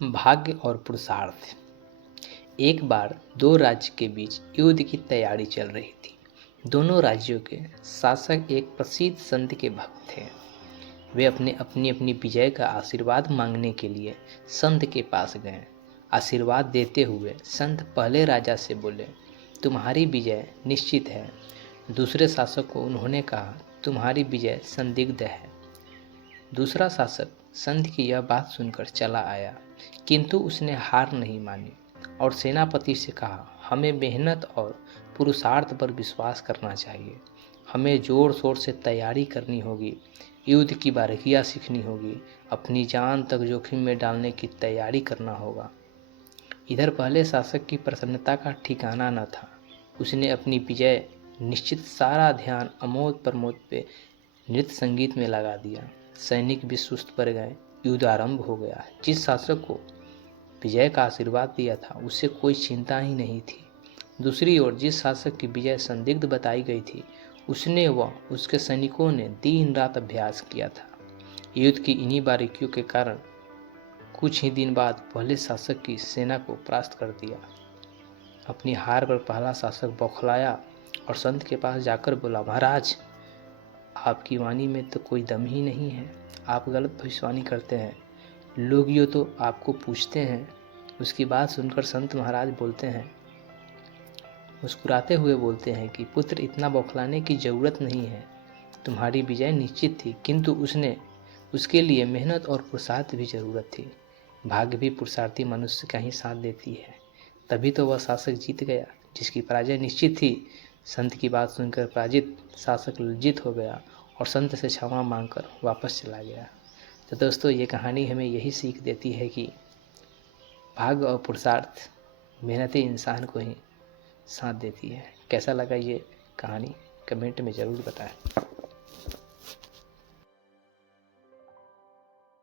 भाग्य और पुरुषार्थ। एक बार दो राज्य के बीच युद्ध की तैयारी चल रही थी। दोनों राज्यों के शासक एक प्रसिद्ध संत के भक्त थे। वे अपनी अपनी विजय का आशीर्वाद मांगने के लिए संत के पास गए। आशीर्वाद देते हुए संत पहले राजा से बोले, तुम्हारी विजय निश्चित है। दूसरे शासक को उन्होंने कहा, तुम्हारी विजय संदिग्ध है। दूसरा शासक संत की यह बात सुनकर चला आया, किंतु उसने हार नहीं मानी और सेनापति से कहा, हमें मेहनत और पुरुषार्थ पर विश्वास करना चाहिए। हमें जोर शोर से तैयारी करनी होगी, युद्ध की बारीकियां सीखनी होगी, अपनी जान तक जोखिम में डालने की तैयारी करना होगा। इधर पहले शासक की प्रसन्नता का ठिकाना न था। उसने अपनी विजय निश्चित सारा ध्यान अमोद प्रमोद पे नृत्य संगीत में लगा दिया। सैनिक भी सुस्त पड़ गए। युद्ध आरंभ हो गया। जिस शासक को विजय का आशीर्वाद दिया था उसे कोई चिंता ही नहीं थी। दूसरी ओर जिस शासक की विजय संदिग्ध बताई गई थी उसने व उसके सैनिकों ने दिन रात अभ्यास किया था। युद्ध की इन्हीं बारीकियों के कारण कुछ ही दिन बाद पहले शासक की सेना को परास्त कर दिया। अपनी हार पर पहला शासक बौखलाया और संत के पास जाकर बोला, महाराज, आपकी वाणी में तो कोई दम ही नहीं है। आप गलत भविष्यवाणी करते हैं। लोग यो तो आपको पूछते हैं। उसकी बात सुनकर संत महाराज बोलते हैं, मुस्कुराते हुए बोलते हैं कि पुत्र, इतना बौखलाने की जरूरत नहीं है। तुम्हारी विजय निश्चित थी, किंतु उसके लिए मेहनत और पुरुषार्थ भी जरूरत थी। भाग्य भी पुरुषार्थी मनुष्य का ही साथ देती है। तभी तो वह शासक जीत गया जिसकी पराजय निश्चित थी। संत की बात सुनकर पराजित शासक लज्जित हो गया और संत से क्षमा मांगकर वापस चला गया। तो दोस्तों, ये कहानी हमें यही सीख देती है कि भाग्य और पुरुषार्थ मेहनती इंसान को ही साथ देती है। कैसा लगा ये कहानी कमेंट में ज़रूर बताएं।